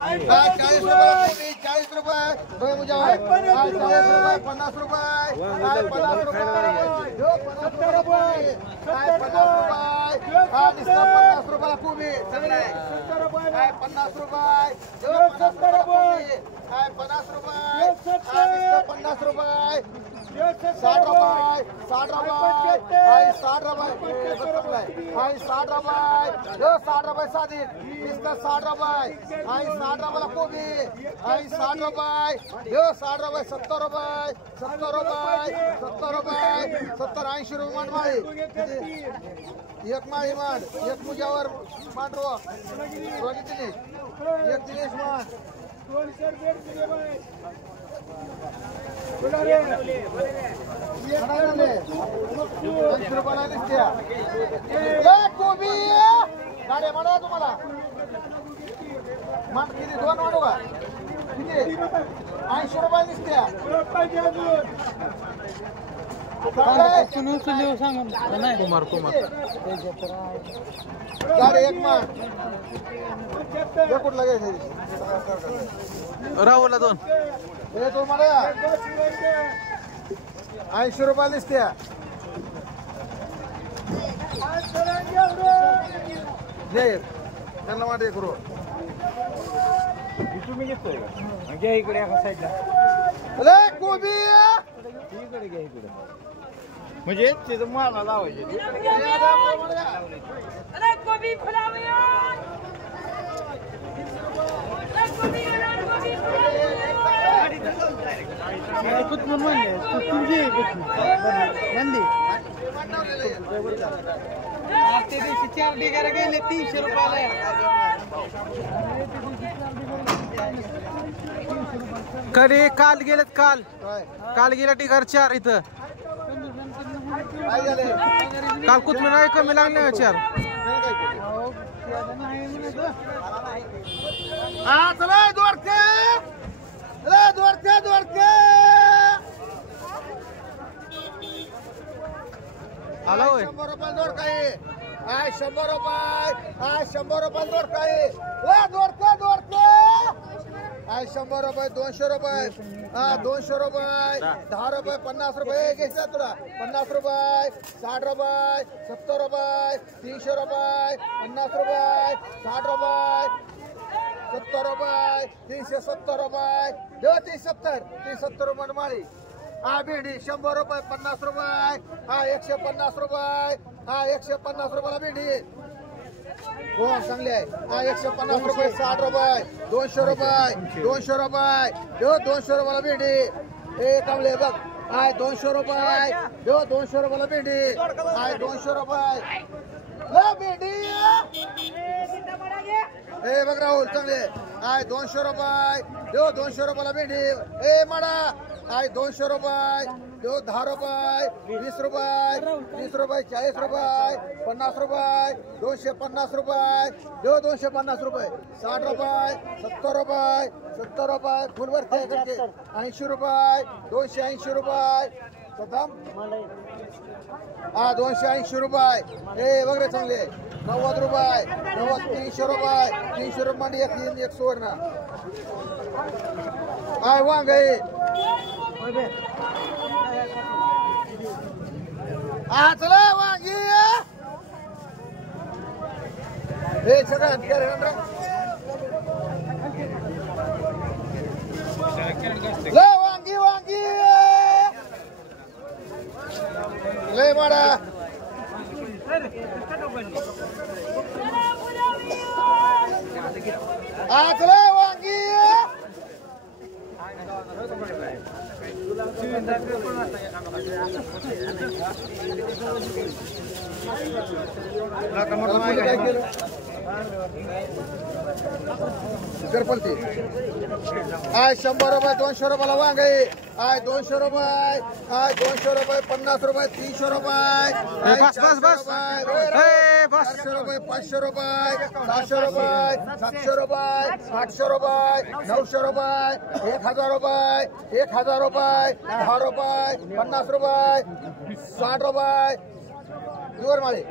40 रुपये 40 रुपये 50 रुपये 50 रुपये 50 रुपये कोबी 50 रुपये 50 रुपये 50 रुपये 60 रुपये 60 रुपये 60 रुपये साधी इसका 60 रुपये 60 रुपये कोबी 60 रुपये 60 रुपये 70 रुपये 70 रुपये 70 रुपये 70 80 रुपये मांडवाळी एक माळी मांड एक मुजावर मांडरो एक दिनेश मांड 200 रुपयाला दिसते कोबी गाड्या म्हणा तुम्हाला मांड किती दोन मांडू का किती 80 रुपये दिसते कुमार गाडी एक मांड कुठला घ्यायचं राहुलला दोन हे तुम्हाला 80 रुपये दिसते त्यांना वाटे करू तुम्ही घेतोय का घ्या इकडे एका साईडला कोबी इकडे घ्या इकडे म्हणजे तिथं मला लावायचे चार ढिगारे गेले 300 रुपयाला कधी काल गेलेत काल गेल्या ढिगार 4 इथं काल कुठलं नाही कमी लागले 4 चला दोडके आला होय 100 रुपये दोडका आहे 100 रुपये 100 रुपये दोडका आहे दोडके 100 रुपये 200 रुपये 200 रुपये 10 रुपये 50 रुपये घ्यायचा तुला 50 रुपये 60 रुपये 70 रुपये 300 रुपये 50 रुपये 60 रुपये 70 रुपये 370 रुपये 370 रुपये माळी भेंडी 100 रुपये 50 रुपये 150 रुपये 150 रुपयाला भेंडी हो चांगली आहे 150 रुपये 60 रुपये 200 रुपये 200 रुपये 200 रुपयाला भेंडी हे कामले बघ 200 रुपये 200 रुपयाला भेंडी 200 रुपये भेंडी हे बघ राहुल चांगले 200 रुपये 200 रुपयाला भेंडी ए माडा 200 रुपये 10 रुपये 20 रुपये 30 रुपये 40 रुपये 50 रुपये 250 रुपये 250 रुपये 60 रुपये 70 रुपये 70 रुपये फुलवर 80 रुपये 280 रुपये सदाम 280 रुपये हे वगैरे चांगले 90 रुपये 300 रुपये 300 रुपये एक सुवर्ण वांग चला वांगी हे सगळं वांगी लय माडा चला वांगी करपलती 100 रुपये 200 रुपयाला वांग आहे 200 रुपये 200 रुपये 50 रुपये 300 रुपये 500 रुपये 500 रुपये 600 रुपये 700 रुपये 800 रुपये 900 रुपये 1000 रुपये 1000 रुपये 10 रुपये 50 रुपये 60 रुपये जोर माळे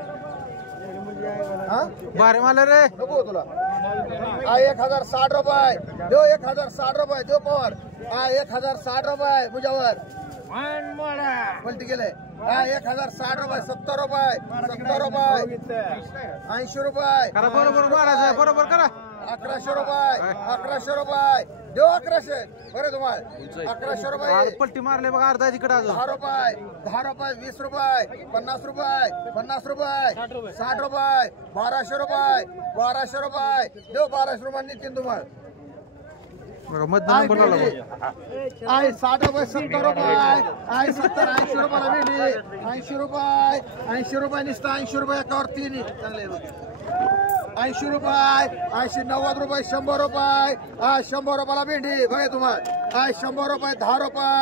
बारे मला रे नको तुला हा 1060 रुपये देऊ 1060 रुपये देऊ पवार हा 1060 रुपये मुजावर पलटी गेले हा 1060 रुपये 70 रुपये 80 रुपये करा बरोबर मारायचं बरोबर करा 1100 रुपये देऊ 1100 बरं तुम्हाला 1100 रुपये पलटी मारले बघा अर्धा तिकडे अजून 10 रुपये 20 रुपये 50 रुपये 60 रुपये 1200 रुपये देऊ 1200 रुपये निघतील तुम्हाला बघा मतदान बोलावलं आहे 60 रुपये 70 रुपये आहे 70 80 रुपयाला भेटली 80 रुपये नुसतं 80 रुपये एकावर 3 चांगले 80 रुपये 80 90 रुपये 100 रुपये 100 रुपयाला भेंडी बघा तुम्हाला 100 रुपये 10 रुपये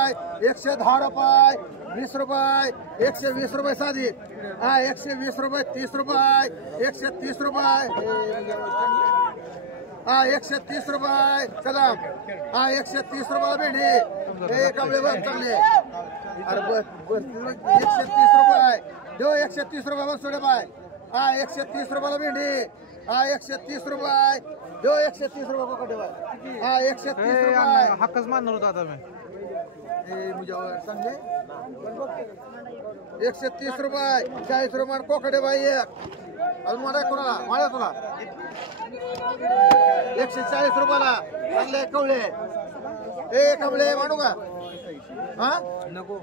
110 रुपये 20 रुपये 120 रुपये साधी 120 रुपये 30 रुपये 130 रुपये 130 रुपये चला 130 रुपयाला भेंडी हे कमले बघ चांगले अरे बस 130 रुपये देऊ 130 रुपये बघ सोडे बाय 130 रुपयाला भेंडी 130 रुपये देऊ 130 रुपये पकडे बाय 130 रुपये हक्कच मानणार होता आता मी मुझ्यावर चांगले 130 रुपये 40 रुपये कोकडे बाई अजून मला कोणाला मला तुला 140 रुपयाला चांगले कवळे ए कवळे मांडू का हा नको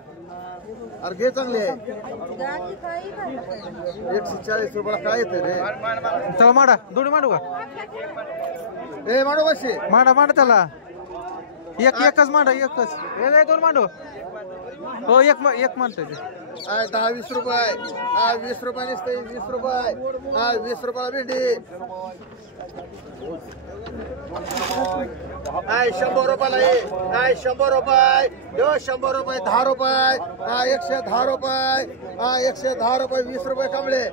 अरे घे चांगले 140 रुपयाला काय येते रे चला माडा दोन्ही मांडू का ए मांडू कशी मांडा त्याला एकच मांडा एकच हे दोन मांडू हो एक मांडतो 10-20 रुपये 20 रुपये नुसते 20 रुपये 20 रुपयाला भेंडी 100 रुपयाला 100 रुपये देऊ 100 रुपये 10 रुपये 110 रुपये 110 रुपये 20 रुपये कमळे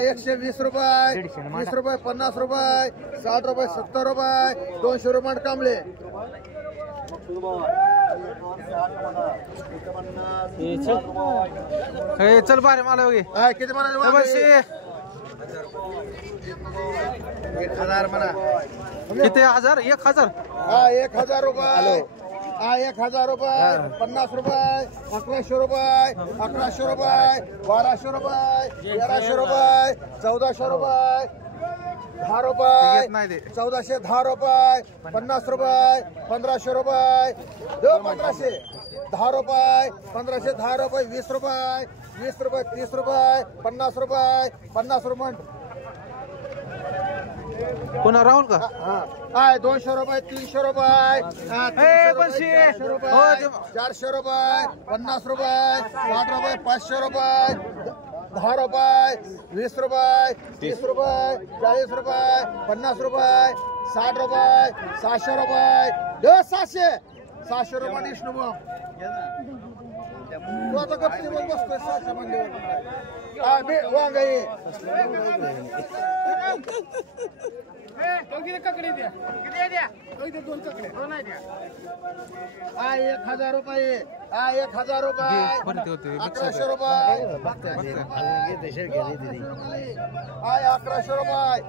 120 रुपये 20 रुपये 50 रुपये 60 रुपये 70 रुपये 200 रुपये कमळे चल बारे मला होगी किती म्हणाले 1000 म्हणा किती 1000 1000 1000 रुपये 1000 रुपये 50 रुपये 1100 रुपये 1100 रुपये 1200 रुपये 1300 रुपये 1400 रुपये 10 रुपये 1410 रुपये 50 रुपये 1500 रुपये दो 1500 10 रुपये 1500 10 रुपये 20 रुपये 20 रुपये 30 रुपये 50 रुपये 50 रुपये पुन्हा राहुल का 200 रुपये 300 रुपये 400 रुपये 50 रुपये 60 रुपये 500 रुपये 10 रुपये 20 रुपये 30 रुपये 40 रुपये 50 रुपये 60 रुपये 700 रुपये 700 रुपये विष्णू तू आता गप्पी बसतोय 700 म्हणजे वांग आहे 1000 रुपये 1000 रुपये 1100 रुपये 1100 रुपये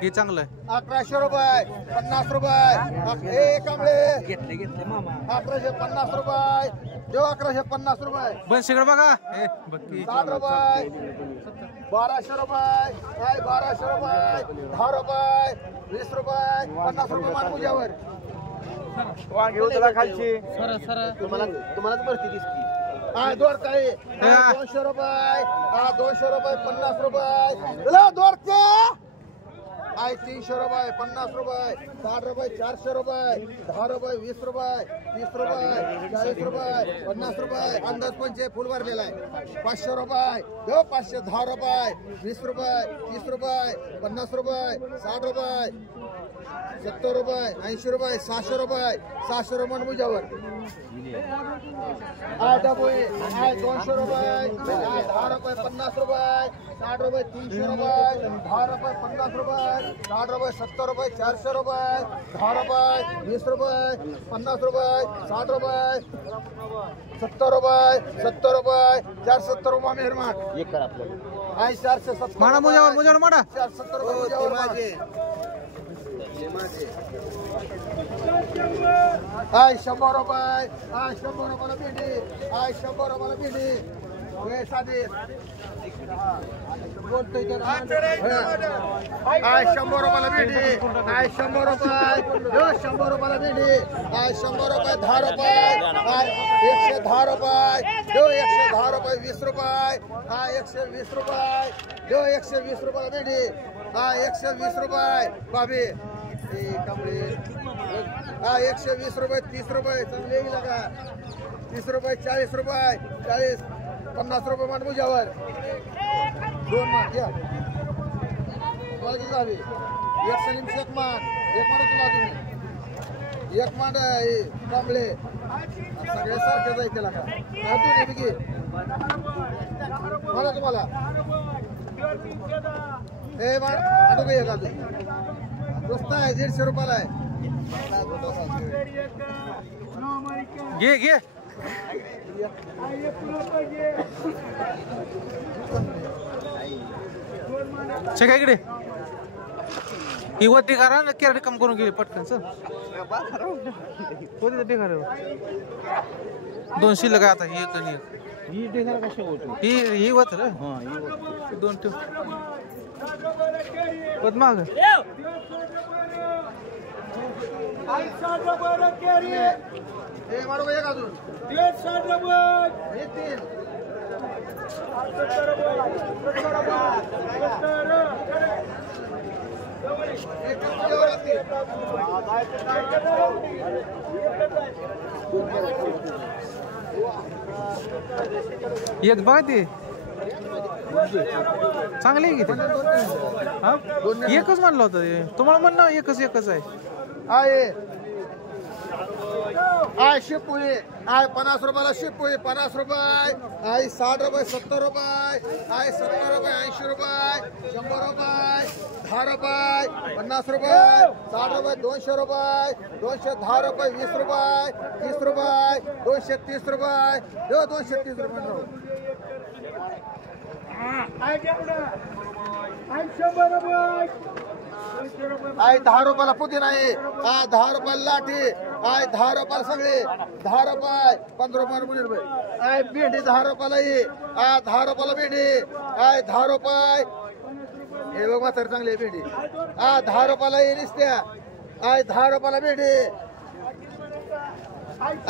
हे चांगलं 1100 रुपये 50 रुपये कमळे घेतले मामा 1150 रुपये देऊ 1150 रुपये बनशीकडे बघा 7 रुपये 1200 रुपये 1200 रुपये 10 रुपये 20 रुपये 50 रुपये मान पूजावर वांगी उचला खालची तुम्हालाच भरती दिसती दोडकाळी 200 रुपये 200 रुपये 50 रुपये दोडके 300 रुपये 50 रुपये 60 रुपये 400 रुपये 10 रुपये 20 रुपये 30 रुपये 40 रुपये 50 रुपये अंदाज पंचे फुल भरलेला आहे 500 रुपये देऊ 510 रुपये 20 रुपये 30 रुपये 50 रुपये 60 रुपये 70 रुपये 80 रुपये 700 रुपये 700 रुपये मुजावर 200 रुपये 10 रुपये 50 रुपये 60 रुपये 300 रुपये 10 रुपये 50 रुपये 60 रुपये 70 रुपये 400 रुपये 10 रुपये 20 रुपये 50 रुपये 60 रुपये 70 रुपये 70 रुपये 470 रुपये मेहरमान एक कर आपल्याला 470 माडा मुजावर माडा 470 रुपये हाय 100 रुपये हाय 100 रुपयाला भेंडी हाय 100 रुपयाला भेंडी साधे बोलतोय हाय 100 रुपयाला भेंडी हाय 100 रुपये 100 रुपयाला भेंडी हाय 100 रुपये 10 रुपये हाय 110 रुपये 110 रुपये 20 रुपये हाय 120 रुपये 120 रुपयाला भेंडी हाय 120 रुपये बाबी कमळे हा 120 रुपये 30 रुपये चांगले लगा 30 रुपये 40 रुपये 40 50 रुपये मान मुजावर 2 मान घ्या एक सलीम शेख मान एक मान तुला तुम्ही एक मान कमळे सगळे सारखे जायचे लगा की मला तुम्हाला हे मान आटो घे का तू दोस्त आहे 150 रुपयाला आहे घे घे काय इकडे ही वरती करा ना कॅरेट कम करून गेली पटकन सर दोन शिल्लक आता ही एक आणि ही होत रे दोन ठेव माग एक बघा ते चांगली आहे की ते हा एकच म्हणलं होतं तुम्हाला म्हणणं एकच आहे आय शिवपुरी आय 50 रुपयाला शिवपुरी 50 रुपये आय 60 रुपये 70 रुपये आय 70 रुपये 80 रुपये 100 रुपये 10 रुपये 50 रुपये 60 रुपये 200 रुपये 210 रुपये 20 रुपये 30 रुपये 230 रुपये 230 रुपये आय 10 रुपयाला पुदिना आहे आय 10 रुपयाला लाठी आय 10 रुपयाला सगळे 10 रुपये 15 रुपये आय भेंडी 10 रुपयाला आहे आय 10 रुपयाला भेंडी आय 10 रुपये हे बघ मात्र चांगली भेंडी आय 10 रुपयाला ये निसत्या आय 10 रुपयाला भेंडी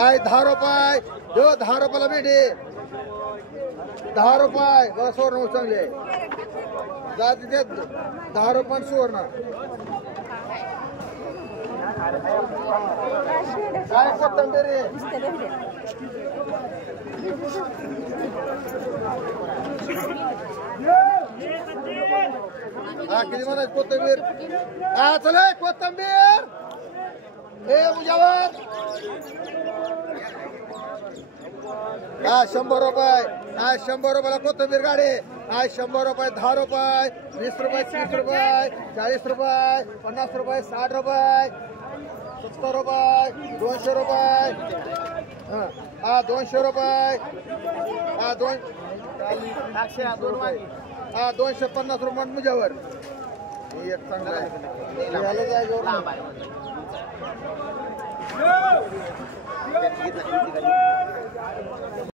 आय 10 रुपये 10 रुपयाला भेंडी 10 रुपये बघा सुवर्ण चांगले जाती 10 रुपये सुवर्ण काय कोथिंबीर हा किती म्हणायचं कोथिंबीर हा चला कोथिंबीर हे मुजावर हा 100 रुपये हा 100 रुपयाला कोथिंबीर गाडी हा 100 रुपये 10 रुपये 20 रुपये 30 रुपये 40 रुपये 50 रुपये 60 रुपये 70 रुपये 200 रुपये हा 200 रुपये हा 250 रुपये मुजावर एक चांगला